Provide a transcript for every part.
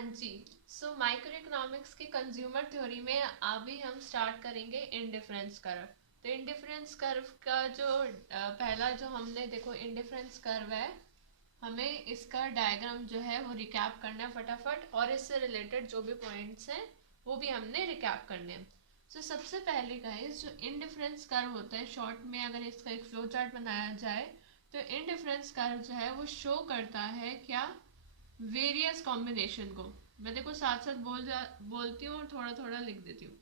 हाँ जी। So micro economics के consumer theory में अभी हम स्टार्ट करेंगे इंडिफरेंस कर्व। तो इंडिफरेंस कर्व का जो पहला जो हमने देखो इंडिफरेंस कर्व है, हमें इसका डायग्राम जो है वो रिकैप करना है फटाफट, और इससे रिलेटेड जो भी पॉइंट्स हैं वो भी हमने रिकैप करने हैं। तो सबसे पहले गाइस जो इंडिफरेंस कर्व होता है, शॉर्ट में अगर इसका एक फ्लो चार्ट बनाया जाए तो इंडिफरेंस कर्व जो है वो शो करता है क्या, वेरियस कॉम्बिनेशन को। मैं देखो साथ साथ बोलती हूँ और थोड़ा थोड़ा लिख देती हूँ।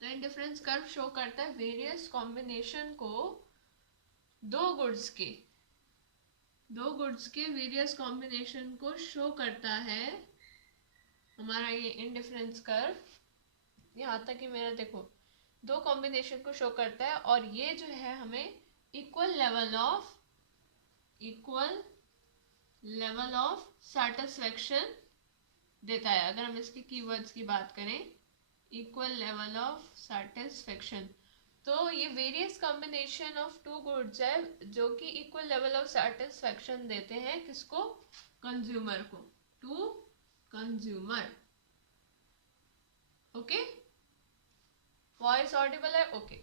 तो इंडिफरेंस कर्व शो करता है वेरियस कॉम्बिनेशन को, दो गुड्स के वेरियस कॉम्बिनेशन को शो करता है हमारा ये इंडिफरेंस कर्व। यहाँ तक कि मेरा देखो दो कॉम्बिनेशन को शो करता है, और ये जो है हमें इक्वल लेवल ऑफ सेटिस्फेक्शन देता है। अगर हम इसके कीवर्ड्स की बात करें, इक्वल लेवल ऑफ सेटिस्फेक्शन, तो ये various combination of two goods है जो कि इक्वल लेवल ऑफ सेटिस्फेक्शन देते हैं किसको, कंज्यूमर को, to consumer. Okay, voice audible है? ओके।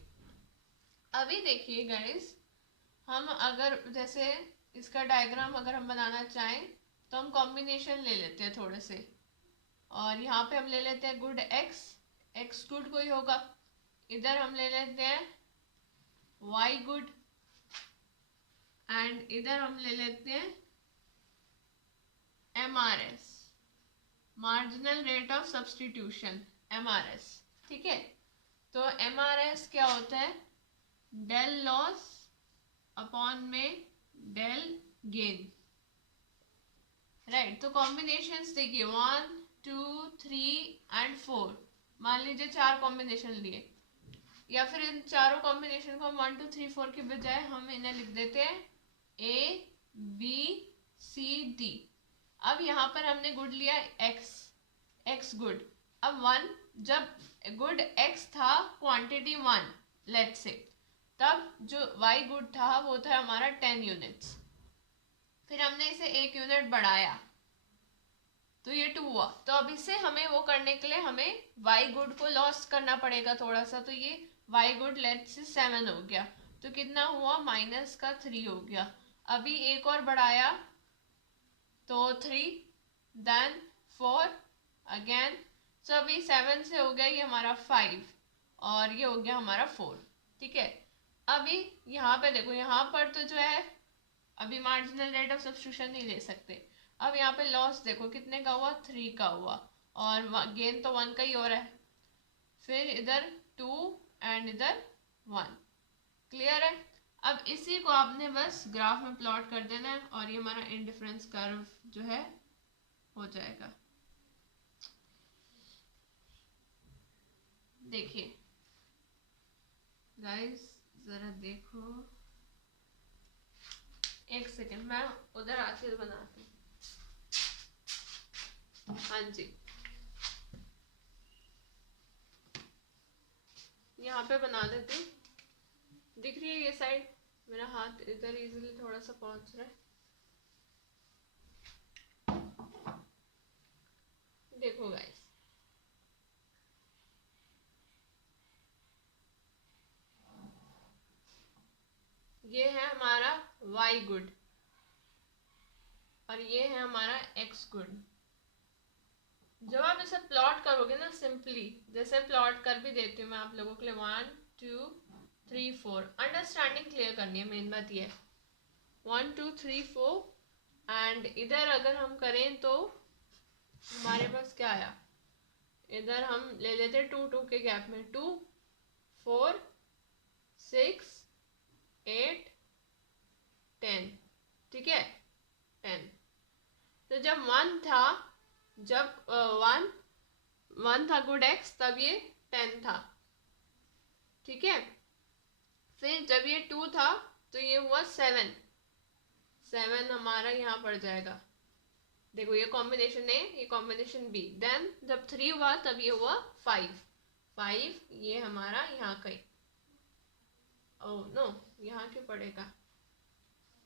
अभी देखिए गाइस, हम अगर जैसे इसका डायग्राम अगर हम बनाना चाहें तो हम कॉम्बिनेशन ले लेते हैं थोड़े से, और यहाँ पे हम ले लेते हैं गुड एक्स गुड कोई होगा, इधर हम ले लेते हैं वाई गुड, एंड इधर हम ले लेते हैं MRS, marginal rate of substitution, MRS। ठीक है, तो MRS क्या होता है, डेल लॉस अपॉन में डेल गेन, राइट। तो कॉम्बिनेशंस देखिए 1 2 3 एंड 4, मान लीजिए चार कॉम्बिनेशन लिए, या फिर इन चारों कॉम्बिनेशन को हम 1 2 3 4 के बजाय हम इन्हें लिख देते हैं ABCD। अब यहाँ पर हमने गुड लिया एक्स गुड। अब 1, जब गुड एक्स था क्वांटिटी 1 लेट्स से, तब जो वाई गुड था वो था हमारा 10 यूनिट्स। फिर हमने इसे 1 यूनिट बढ़ाया तो ये 2 हुआ। तो अब इसे हमें वो करने के लिए हमें वाई गुड को लॉस करना पड़ेगा थोड़ा सा, तो ये वाई गुड लेट्स से 7 हो गया, तो कितना हुआ, -3 हो गया। अभी एक और बढ़ाया तो 3, देन 4 अगेन, सो अभी 7 से हो गया ये हमारा 5, और ये हो गया हमारा 4। ठीक है, अभी यहाँ पे देखो, यहाँ पर तो जो है अभी मार्जिनल रेट ऑफ सब्स्टिट्यूशन नहीं ले सकते। अब यहाँ पे लॉस देखो कितने का हुआ, 3 का हुआ, और गेन तो 1 का ही हो रहा है। फिर इधर 2 एंड इधर 1। क्लियर है? अब इसी को आपने बस ग्राफ में प्लॉट कर देना है, और ये हमारा इंडिफरेंस कर्व जो है हो जाएगा। देखिए गाइस, जरा देखो, एक सेकेंड मैं उधर आके बनाती हूँ। हाँ जी, यहाँ पे बना देती हूँ। दिख रही है ये साइड, मेरा हाथ इधर इजीली थोड़ा सा पहुंच रहा है। देखो गाइस, ये है हमारा वाई गुड और ये है हमारा एक्स गुड। जब आप इसे प्लॉट करोगे ना, सिंपली जैसे प्लॉट कर भी देती हूँ मैं आप लोगों के लिए, 1 2 3 4, अंडरस्टैंडिंग क्लियर करनी है, मेन बात ये है। 1 2 3 4, एंड इधर अगर हम करें तो हमारे पास क्या आया, इधर हम ले लेते 2 2 के गैप में, 2 4 6 8 10। ठीक है, 10। तो जब 1 था, जब 1 था गुड एक्स, तब ये 10 था। ठीक है, फिर जब ये 2 था तो ये हुआ 7 हमारा यहाँ पड़ जाएगा। देखो ये कॉम्बिनेशन ए, ये कॉम्बिनेशन बी। देन जब 3 हुआ तब ये हुआ 5 ये हमारा यहाँ कहीं, ओह नो, यहाँ क्यों पड़ेगा,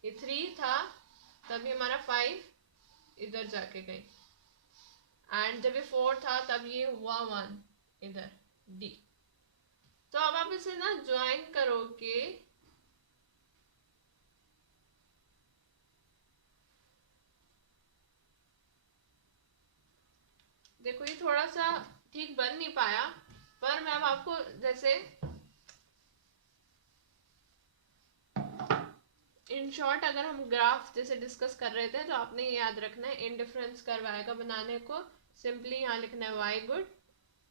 ये 3 था तब ये हमारा 5 इधर जाके गई। एंड जब ये 4 था तब ये हुआ 1 इधर D। तो अब आप इसे ना ज्वाइन करोगे, देखो ये थोड़ा सा ठीक बन नहीं पाया, पर मैं अब आपको जैसे इन शॉर्ट अगर हम ग्राफ जैसे डिस्कस कर रहे थे तो आपने ये याद रखना है, इंडिफरेंस कर्व आएगा बनाने को, सिंपली यहाँ लिखना है y गुड,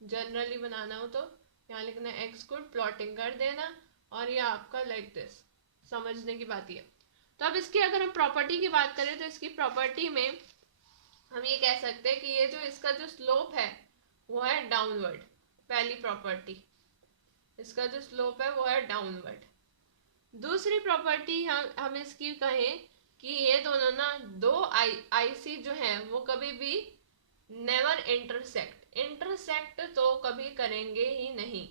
जनरली बनाना हो तो यहाँ लिखना है x गुड, प्लॉटिंग कर देना, और ये आपका लाइक दिस, समझने की बात है। तो अब इसकी अगर हम प्रॉपर्टी की बात करें तो इसकी प्रॉपर्टी में हम ये कह सकते हैं कि ये जो इसका जो स्लोप है वो है डाउनवर्ड, पहली प्रॉपर्टी, इसका जो स्लोप है वो है डाउनवर्ड। दूसरी प्रॉपर्टी हम इसकी कहें कि ये दोनों ना दो आईसी जो हैं वो कभी भी नेवर इंटरसेक्ट तो कभी करेंगे ही नहीं,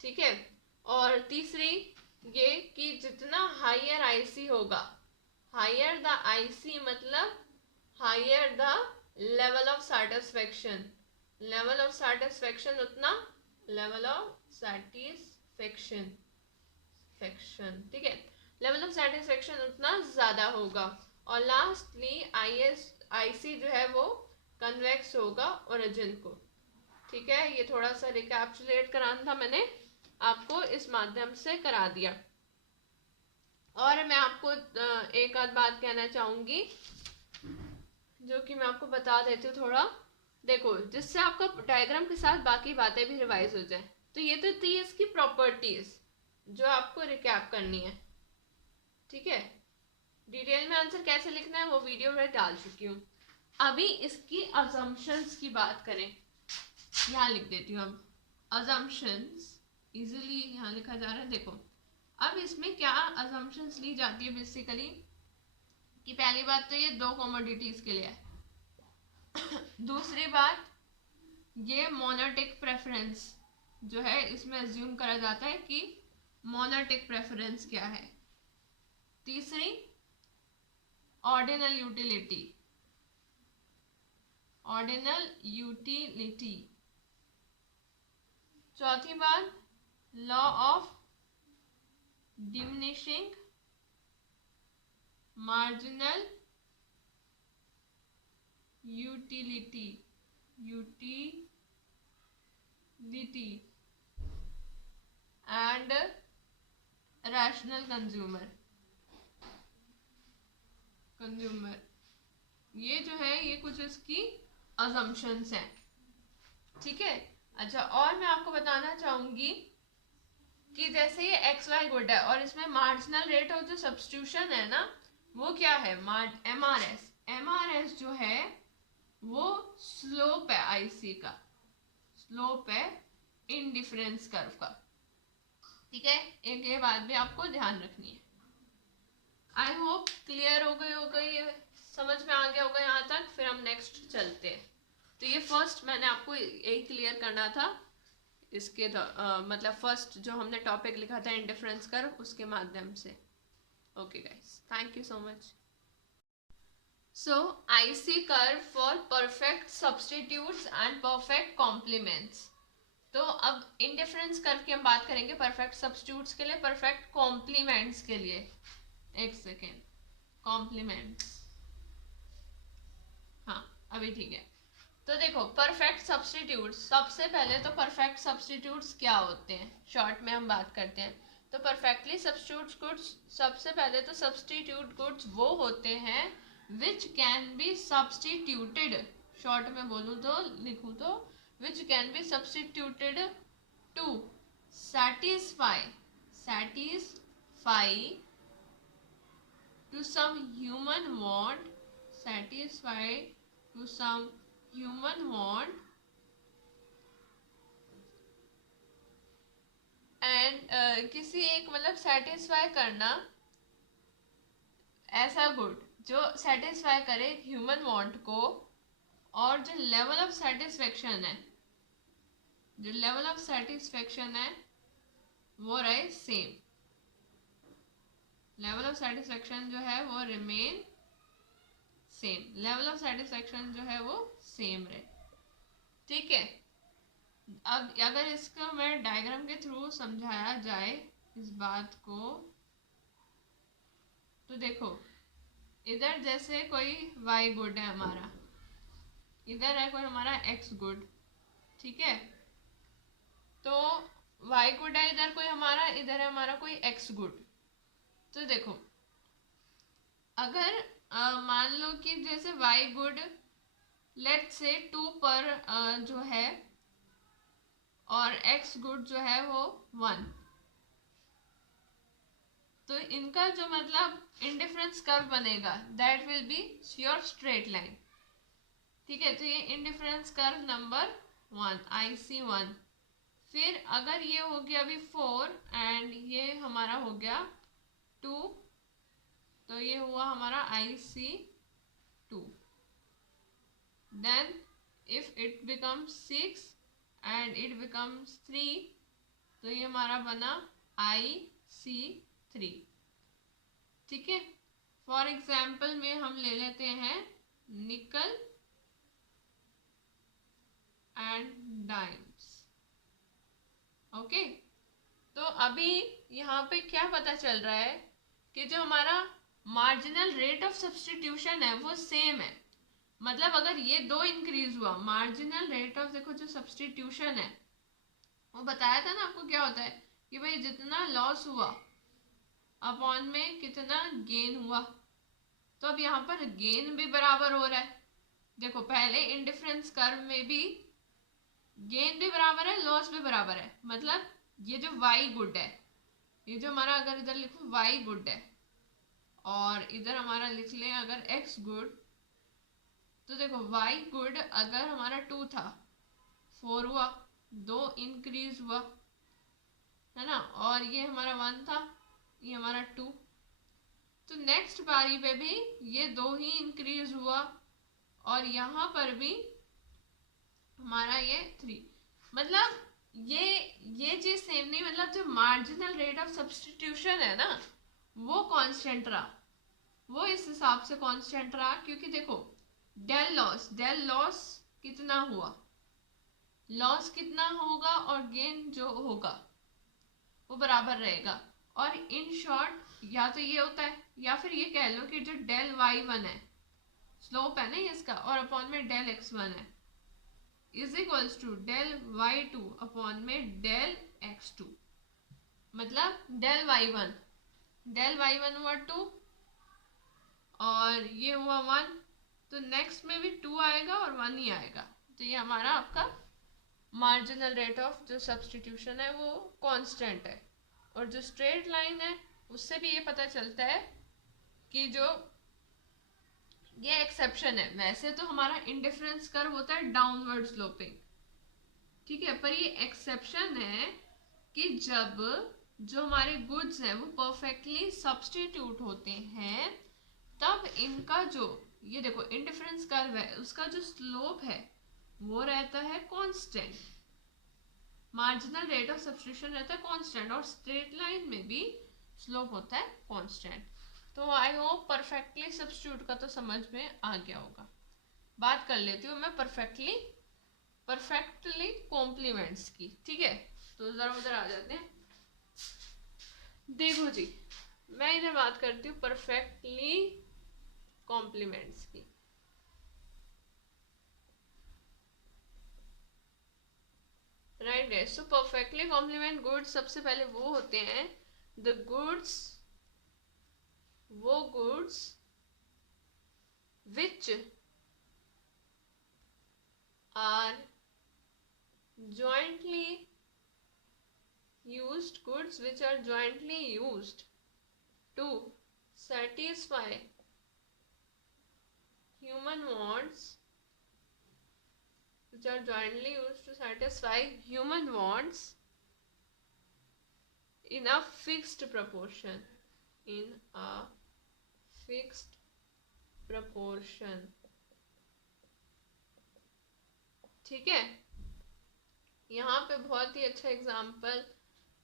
ठीक है। और तीसरी ये कि जितना हायर आईसी होगा, हायर द आईसी मतलब higher the level of satisfaction, level of satisfaction उतना लेवल ऑफ सेटिस्फेक्शन, ठीक है, लेवल ऑफ सेटिस्फेक्शन उतना ज्यादा होगा। और लास्टली आईसी जो है वो कन्वेक्स होगा ओरिजिन को, ठीक है। ये थोड़ा सा रिकैप्चुलेट कराना था, मैंने आपको इस माध्यम से करा दिया। और मैं आपको एक आध बात कहना चाहूंगी जो कि मैं आपको बता देती हूँ थोड़ा, देखो जिससे आपका डायग्राम के साथ बाकी बातें भी रिवाइज हो जाए। तो ये तो थी इसकी प्रॉपर्टीज जो आपको रिकैप करनी है, ठीक है। डिटेल में आंसर कैसे लिखना है वो वीडियो में डाल चुकी हूँ। अभी इसकी अजम्पशंस की बात करें, यहाँ लिख देती हूँ अब अजम्पशंस, इजीली यहाँ लिखा जा रहा है। देखो अब इसमें क्या अजम्पशंस ली जाती है बेसिकली, कि पहली बात तो ये दो कमोडिटीज के लिए है। दूसरी बात ये मोनोटिक प्रेफरेंस जो है इसमें अज्यूम करा जाता है कि मोनोटिक प्रेफरेंस क्या है। तीसरी ऑर्डिनल यूटिलिटी, ऑर्डिनल यूटिलिटी। चौथी बात law of diminishing marginal utility, and rational consumer, ये जो है ये कुछ इसकी अजम्पशंस हैं, ठीक है। अच्छा, और मैं आपको बताना चाहूंगी कि जैसे ये एक्स वाई गुड है और इसमें मार्जिनल रेट ऑफ जो सब्स्टिट्यूशन है ना वो क्या है, एमआरएस जो है वो स्लोप है आईसी का, स्लोप है इंडिफरेंस कर्व का, ठीक है। एक ये बात भी आपको ध्यान रखनी है। आई होप क्लियर हो गई ये समझ में आ गया होगा यहाँ तक। फिर हम नेक्स्ट चलते हैं। तो ये फर्स्ट मैंने आपको यही क्लियर करना था इसके मतलब फर्स्ट जो हमने टॉपिक लिखा था इंडिफरेंस कर्व उसके माध्यम से। Okay guys, thank you so much. So IC curve for perfect substitutes and perfect complements. तो अब इंडिफरेंस कर्व की हम बात करेंगे परफेक्ट सब्स्टिट्यूट्स के लिए, परफेक्ट कॉम्प्लीमेंट्स के लिए। एक सेकेंड, कॉम्प्लीमेंट्स, हाँ अभी ठीक है। तो देखो परफेक्ट सब्स्टिट्यूट्स, सबसे पहले तो परफेक्ट सब्स्टिट्यूट्स क्या होते हैं शॉर्ट में हम बात करते हैं। तो परफेक्टली सब्स्टिट्यूट गुड्स, सबसे पहले तो सब्स्टिट्यूट गुड्स वो होते हैं which can be substituted, short में बोलूँ तो लिखूँ तो which can be substituted to satisfy to some human want, satisfy to some human want and किसी एक मतलब सेटिस्फाई करना ऐसा गुड जो सेटिस्फाई करे ह्यूमन वांट को, और जो लेवल ऑफ सेटिस्फेक्शन है, जो लेवल ऑफ सेटिस्फेक्शन है वो रहे सेम, लेवल ऑफ सेटिस्फेक्शन जो है वो remain same, level of satisfaction जो है वो सेम रहे। ठीक है, अब अगर इसको मैं डायग्राम के थ्रू समझाया जाए इस बात को, तो देखो इधर जैसे कोई y गुड है हमारा, इधर है कोई हमारा x गुड, ठीक है, तो y गुड है इधर कोई हमारा, इधर है हमारा कोई x गुड। तो देखो अगर मान लो कि जैसे y गुड लेट से 2 पर जो है और x गुड जो है वो 1, तो इनका जो मतलब इंडिफरेंस कर्व बनेगा that will be your straight line. ठीक है, तो ये इंडिफरेंस कर्व नंबर 1 IC1। फिर अगर ये हो गया अभी 4 एंड ये हमारा हो गया 2, तो ये हुआ हमारा IC2। Then if it becomes 6 and it becomes 3, तो ये हमारा बना IC3। ठीक है, फॉर एग्जाम्पल में हम ले लेते हैं निकल एंड डायम्स। ओके, तो अभी यहाँ पे क्या पता चल रहा है कि जो हमारा मार्जिनल रेट ऑफ सब्स्टिट्यूशन है वो सेम है। मतलब अगर ये 2 इंक्रीज हुआ, मार्जिनल रेट ऑफ, देखो जो सब्स्टिट्यूशन है वो बताया था ना आपको क्या होता है कि भाई जितना लॉस हुआ अपॉन में कितना गेन हुआ, तो अब यहाँ पर गेन भी बराबर हो रहा है। देखो पहले इंडिफरेंस कर्व में भी गेन भी बराबर है, लॉस भी बराबर है। मतलब ये जो y गुड है, ये जो हमारा अगर इधर लिखो y गुड है और इधर हमारा लिख लें अगर x गुड, तो देखो y गुड अगर हमारा 2 था 4 हुआ, 2 इंक्रीज हुआ है ना, और ये हमारा 1 था, ये हमारा 2, तो नेक्स्ट बारी पे भी ये 2 ही इंक्रीज हुआ और यहाँ पर भी हमारा ये 3। मतलब ये चीज सेम नहीं, मतलब जो मार्जिनल रेट ऑफ सब्स्टिट्यूशन है ना वो कांस्टेंट रहा, वो इस हिसाब से कांस्टेंट रहा क्योंकि देखो डेल लॉस कितना हुआ, लॉस कितना होगा और गेन जो होगा वो बराबर रहेगा। और इन शॉर्ट या तो ये होता है या फिर ये कह लो कि जो डेल y1 है स्लोप है ना इसका, और अपॉन में डेल x1 है is equals to del y2 upon में डेल x2। मतलब डेल y1 हुआ 2 और ये हुआ 1, तो नेक्स्ट में भी 2 आएगा और 1 ही आएगा। तो ये हमारा आपका मार्जिनल रेट ऑफ जो सब्स्टिट्यूशन है वो कांस्टेंट है। और जो स्ट्रेट लाइन है उससे भी ये पता चलता है कि जो ये एक्सेप्शन है, वैसे तो हमारा इंडिफरेंस कर्व होता है डाउनवर्ड स्लोपिंग, ठीक है, पर ये एक्सेप्शन है कि जब जो हमारे गुड्स हैं वो परफेक्टली सब्स्टिट्यूट होते हैं तब इनका जो ये देखो इंडिफरेंस कर्व है उसका जो स्लोप है वो रहता है constant, marginal rate of substitution रहता है कांस्टेंट और स्ट्रेट लाइन में भी स्लोप होता है कांस्टेंट। तो आई होप परफेक्टली सब्स्टिट्यूट का तो समझ में आ गया होगा। बात कर लेती हूँ मैं परफेक्टली कॉम्प्लीमेंट्स की। ठीक है, तो जरा उधर आ जाते हैं। देखो जी, मैं इधर बात करती हूँ परफेक्टली कॉम्प्लीमेंट्स की। Right guys, so perfectly complement goods सबसे पहले वो होते हैं वो goods which are jointly used, goods which are jointly used to satisfy human wants, which are jointly used to satisfy human wants in a fixed proportion, in a fixed proportion। ठीक है, यहाँ पे बहुत ही अच्छा एग्जाम्पल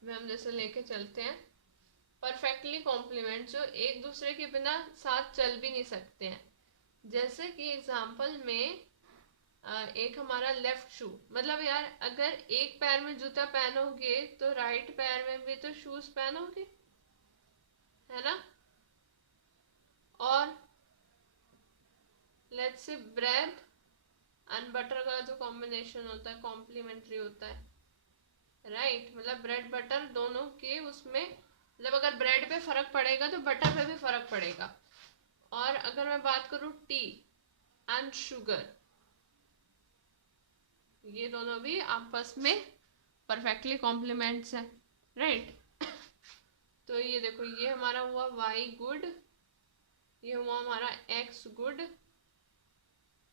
में हम जैसे लेके चलते हैं, परफेक्टली कॉम्प्लीमेंट जो एक दूसरे के बिना साथ चल भी नहीं सकते हैं। जैसे कि एग्जाम्पल में एक हमारा लेफ्ट शू, मतलब यार अगर एक पैर में जूता पहनोगे तो राइट पैर में भी तो शूज पहनोगे, है ना। और let's say bread and butter का जो कॉम्बिनेशन होता है कॉम्प्लीमेंट्री होता है, राइट। मतलब ब्रेड बटर दोनों के उसमें, मतलब अगर ब्रेड पे फर्क पड़ेगा तो बटर पे भी फर्क पड़ेगा। और अगर मैं बात करूँ टी एंड शुगर, ये दोनों भी आपस में परफेक्टली कॉम्प्लीमेंट्स है, राइट। तो ये देखो, ये हमारा हुआ वाई गुड, ये हुआ हमारा एक्स गुड,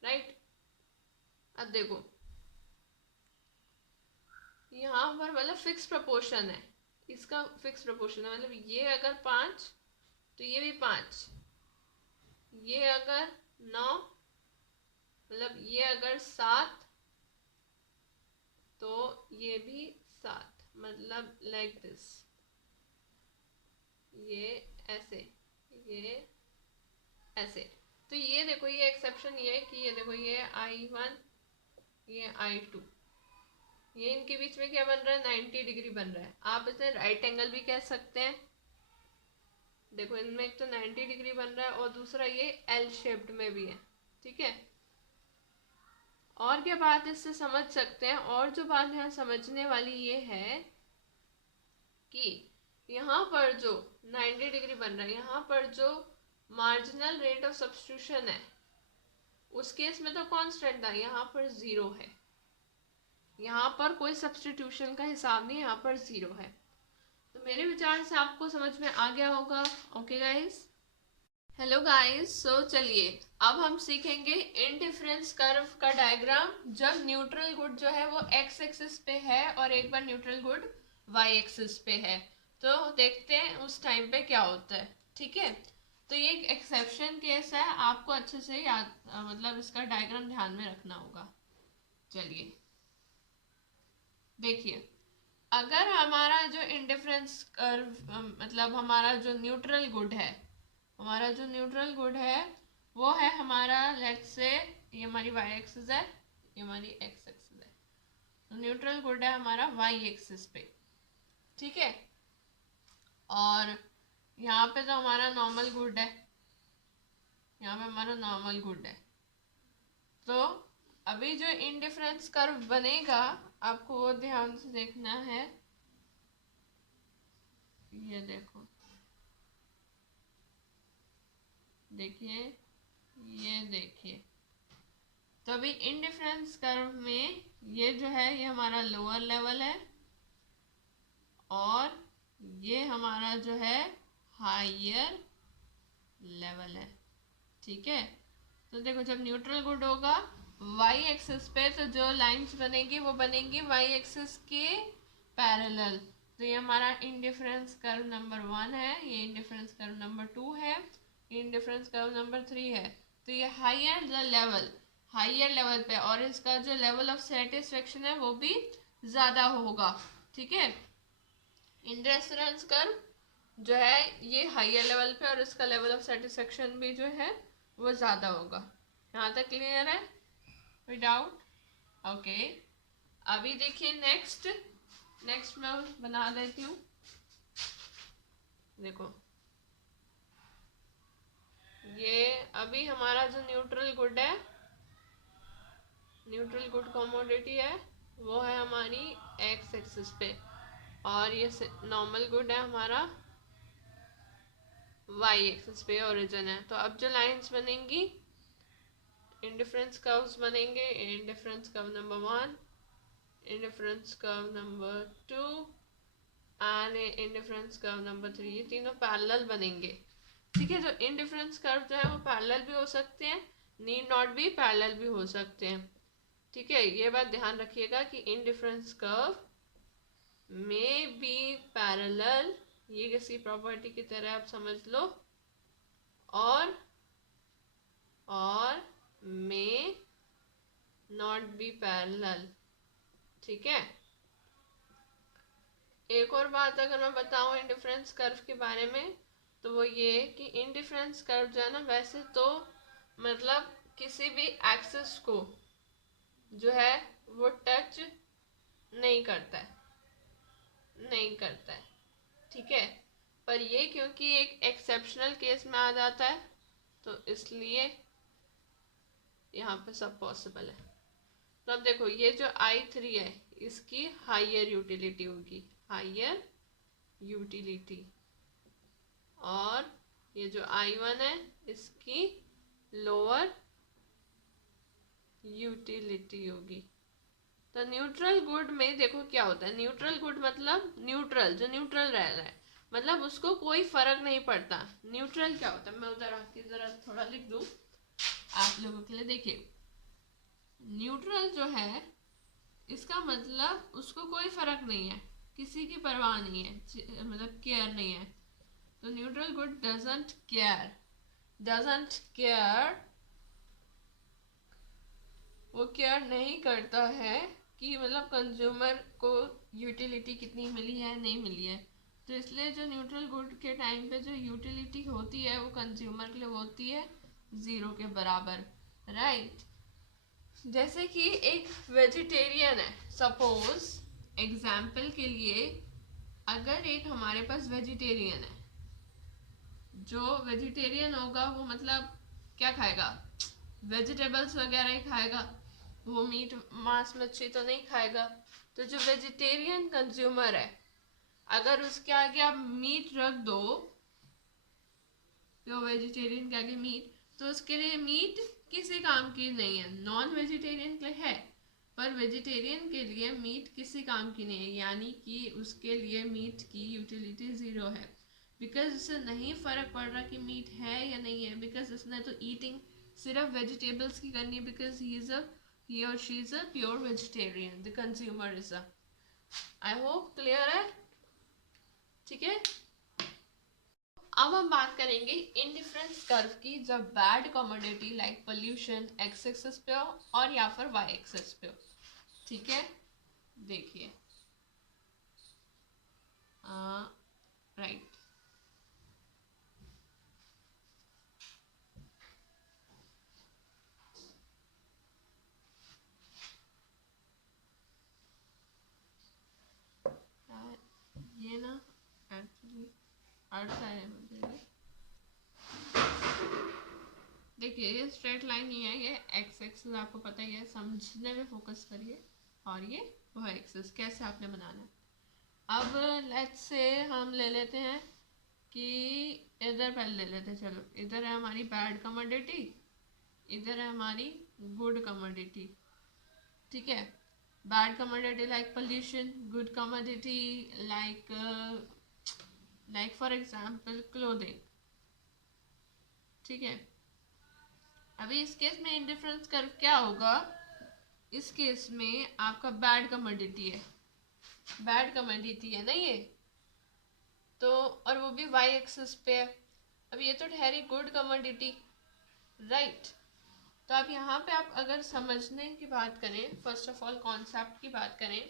राइट। अब देखो यहाँ पर मतलब फिक्स प्रपोर्शन है, इसका फिक्स प्रपोर्शन है, मतलब ये अगर 5 तो ये भी 5, ये अगर 9 मतलब ये अगर 7 तो ये भी 7, मतलब लाइक दिस, ये ऐसे, ये ऐसे। तो ये देखो, ये एक्सेप्शन ये है कि ये देखो, ये I1 ये I2, ये इनके बीच में क्या बन रहा है, 90 डिग्री बन रहा है। आप इसे राइट एंगल भी कह सकते हैं। देखो इनमें एक तो 90 डिग्री बन रहा है और दूसरा ये एल शेप्ड में भी है, ठीक है। और क्या बात इससे समझ सकते हैं, और जो बात यहाँ समझने वाली ये है कि यहाँ पर जो 90 डिग्री बन रहा है, यहाँ पर जो मार्जिनल रेट ऑफ सब्स्टिट्यूशन है उस केस में तो कांस्टेंट था, यहाँ पर 0 है, यहाँ पर कोई सब्स्टिट्यूशन का हिसाब नहीं, यहाँ पर 0 है। तो मेरे विचार से आपको समझ में आ गया होगा। ओके गाइस, हेलो गाइस, सो चलिए अब हम सीखेंगे इनडिफरेंस कर्व का डायग्राम जब न्यूट्रल गुड जो है वो एक्स एक्सिस पे है और एक बार न्यूट्रल गुड वाई एक्सिस पे है। तो देखते हैं उस टाइम पे क्या होता है, ठीक है। तो ये एक एक्सेप्शन केस है, आपको अच्छे से याद मतलब इसका डायग्राम ध्यान में रखना होगा। चलिए देखिए, अगर हमारा जो इंडिफरेंस कर्व मतलब हमारा जो न्यूट्रल गुड है, हमारा जो न्यूट्रल गुड है वो है हमारा, लेट्स से ये हमारी वाई एक्सिस है, ये हमारी एक्स एक्सिस है। तो न्यूट्रल गुड है हमारा वाई एक्सिस पे, ठीक है। और यहाँ पे तो हमारा नॉर्मल गुड है, यहाँ पे हमारा नॉर्मल गुड है। तो अभी जो इंडिफरेंस कर्व बनेगा आपको वो ध्यान से देखना है। ये देखो, देखिए, ये देखिए। तो अभी इंडिफरेंस कर्व में ये जो है ये हमारा लोअर लेवल है और ये हमारा जो है हायर लेवल है, ठीक है। तो देखो जब न्यूट्रल गुड होगा वाई एक्सिस पे तो जो लाइंस बनेगी वो बनेंगी वाई एक्सिस के पैरेलल। तो ये हमारा इंडिफरेंस कर्व नंबर 1 है, ये इंडिफरेंस कर्व नंबर 2 है, ये इंडिफरेंस कर्व नंबर 3 है। तो ये हायर लेवल पे, और इसका जो लेवल ऑफ सेटिस्फेक्शन है वो भी ज़्यादा होगा, ठीक है। इंडिफरेंस कर्व जो है ये हायर लेवल पे और इसका लेवल ऑफ सेटिस्फेक्शन भी जो है वो ज़्यादा होगा। यहाँ तक क्लियर है विदाउट? ओके, अभी देखिए नेक्स्ट मैं बना देती हूँ। देखो ये अभी हमारा जो न्यूट्रल गुड है, न्यूट्रल गुड कमोडिटी है वो है हमारी एक्स एक्सिस पे, और ये नॉर्मल गुड है हमारा वाई एक्सिस पे ओरिजिन है। तो अब जो लाइंस बनेंगी इंडिफरेंस कर्व्स बनेंगे, indifference curve number 1, indifference curve number 2 and indifference curve number 3, ये तीनों पैरेलल बनेंगे, ठीक है। तो इंडिफरेंस कर्व जो है वो पैरेलल भी हो सकते हैं, नीड नॉट भी पैरेलल भी हो सकते हैं, ठीक है। ये बात ध्यान रखिएगा कि इंडिफरेंस कर्व में बी पैरेलल, ये किसी प्रॉपर्टी की तरह आप समझ लो, और में नॉट बी पैरेलल, ठीक है। एक और बात अगर मैं बताऊं इंडिफरेंस कर्व के बारे में तो वो ये कि इंडिफरेंस कर्व जो है ना, वैसे तो मतलब किसी भी एक्सिस को जो है वो टच नहीं करता है, नहीं करता है, ठीक है। पर ये क्योंकि एक एक्सेप्शनल केस में आ जाता है तो इसलिए यहाँ पे सब पॉसिबल है। तो अब देखो ये जो I3 है इसकी हायर यूटिलिटी होगी, हायर यूटिलिटी, और ये जो I1 है इसकी लोअर यूटिलिटी होगी। तो न्यूट्रल गुड में देखो क्या होता है, न्यूट्रल गुड मतलब न्यूट्रल, जो न्यूट्रल रह रहा है, मतलब उसको कोई फर्क नहीं पड़ता। न्यूट्रल क्या होता है, मैं उधर आके जरा थोड़ा लिख दूं आप लोगों के लिए। देखिए न्यूट्रल जो है इसका मतलब उसको कोई फर्क नहीं है, किसी की परवाह नहीं है, मतलब केयर नहीं है। तो neutral good doesn't care, doesn't care, वो केयर नहीं करता है कि मतलब कंज्यूमर को यूटिलिटी कितनी मिली है नहीं मिली है। तो इसलिए जो न्यूट्रल गुड के टाइम पे जो यूटिलिटी होती है वो कंज्यूमर के लिए होती है ज़ीरो के बराबर, राइट। जैसे कि एक वेजिटेरियन है, सपोज एग्जाम्पल के लिए, अगर एक हमारे पास वेजिटेरियन है, जो वेजिटेरियन होगा वो मतलब क्या खाएगा, वेजिटेबल्स वगैरह ही खाएगा, वो मीट मांस मच्छी तो नहीं खाएगा। तो जो वेजिटेरियन कंज्यूमर है अगर उसके आगे आप मीट रख दो, तो वेजिटेरियन के आगे मीट, तो उसके लिए मीट किसी काम की नहीं है। नॉन वेजिटेरियन के लिए है, पर वेजिटेरियन के लिए मीट किसी काम की नहीं है, यानी कि उसके लिए मीट की यूटिलिटी ज़ीरो है। बिकॉज उसे नहीं फ़र्क पड़ रहा कि मीट है या नहीं है, बिकॉज उसने तो ईटिंग सिर्फ वेजिटेबल्स की करनी है, बिकॉज ही और she is a pure vegetarian, the consumer is a. I hope clear है, ठीक है। अब हम बात करेंगे इंडिफरेंस कर्व की, जब bad commodity like pollution x axis पे हो और या फिर वाई एक्सिस पे हो, ठीक है। देखिए राइट, ये ना एक्चुअली अर्थ है मुझे। देखिए ये स्ट्रेट लाइन ही है, ये एक्स एक्सिस आपको पता ही है, समझने में फोकस करिए। और ये वाई एक्सिस कैसे आपने बनाना है। अब लेट्स से हम ले लेते हैं कि इधर पहले ले लेते हैं, चलो इधर है हमारी बैड कमोडिटी, इधर है हमारी गुड कमोडिटी, ठीक है। Bad commodity like pollution, good commodity like for example clothing, ठीक है। अभी इस केस में इंडिफरेंस कर्व क्या होगा, इस केस में आपका बैड कमोडिटी है, बैड कमोडिटी है ना ये, तो और वो भी वाई एक्सिस पे है। अब ये तो ठहरी गुड कमोडिटी, राइट। तो अब यहाँ पे आप अगर समझने की बात करें, फर्स्ट ऑफ ऑल कॉन्सेप्ट की बात करें,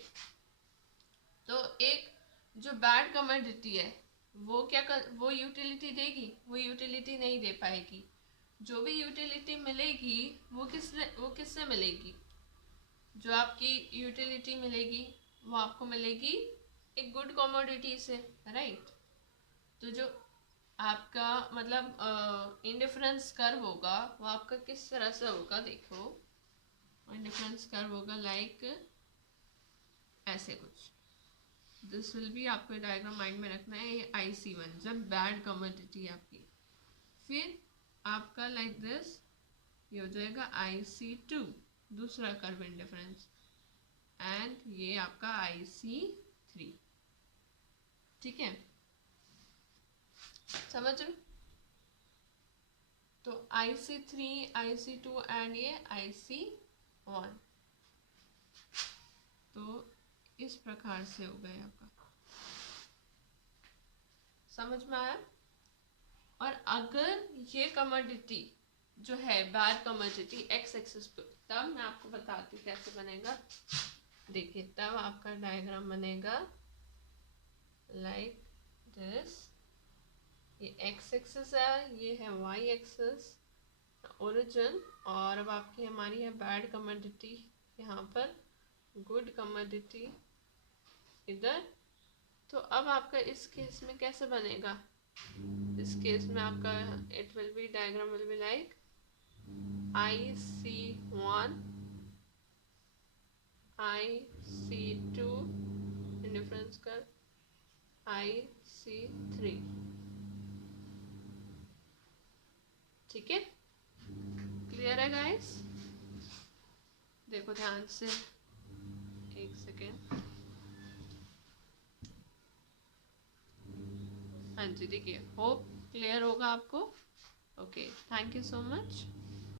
तो एक जो बैड कमोडिटी है वो वो यूटिलिटी देगी, वो यूटिलिटी नहीं दे पाएगी। जो भी यूटिलिटी मिलेगी वो किससे मिलेगी, जो आपकी यूटिलिटी मिलेगी वो आपको मिलेगी एक गुड कमोडिटी से, राइट। तो जो आपका मतलब इंडिफरेंस कर्व होगा वो आपका किस तरह से होगा, देखो इंडिफरेंस कर्व होगा लाइक ऐसे कुछ, दिस विल बी, आपको डायग्राम माइंड में रखना है, ये IC1 जब बैड कमोडिटी है आपकी, फिर आपका लाइक दिस ये हो जाएगा IC2 दूसरा कर्व इंडिफरेंस, एंड ये आपका IC3, ठीक है, समझ रहे। तो IC3 IC2 एंड ये IC1, तो इस प्रकार से हो गया आपका, समझ में आया। और अगर ये कमोडिटी जो है बैड कमोडिटी एक्स एक्सिस पे, तब मैं आपको बताती हूँ कैसे बनेगा। देखिए तब आपका डायग्राम बनेगा लाइक दिस, ये एक्स एक्सिस है, ये है वाई एक्सिस, ओरिजिन, और अब आपकी हमारी है बैड कमोडिटी यहाँ पर, गुड कमोडिटी इधर। तो अब आपका इस केस में कैसे बनेगा? इस केस में आपका it will be, diagram will be like IC1, IC2, difference कर IC3। ठीक है, क्लियर है गाइस? देखो ध्यान से, एक सेकेंड। हाँ जी, देखिए, होप क्लियर होगा आपको। Okay, thank you so much.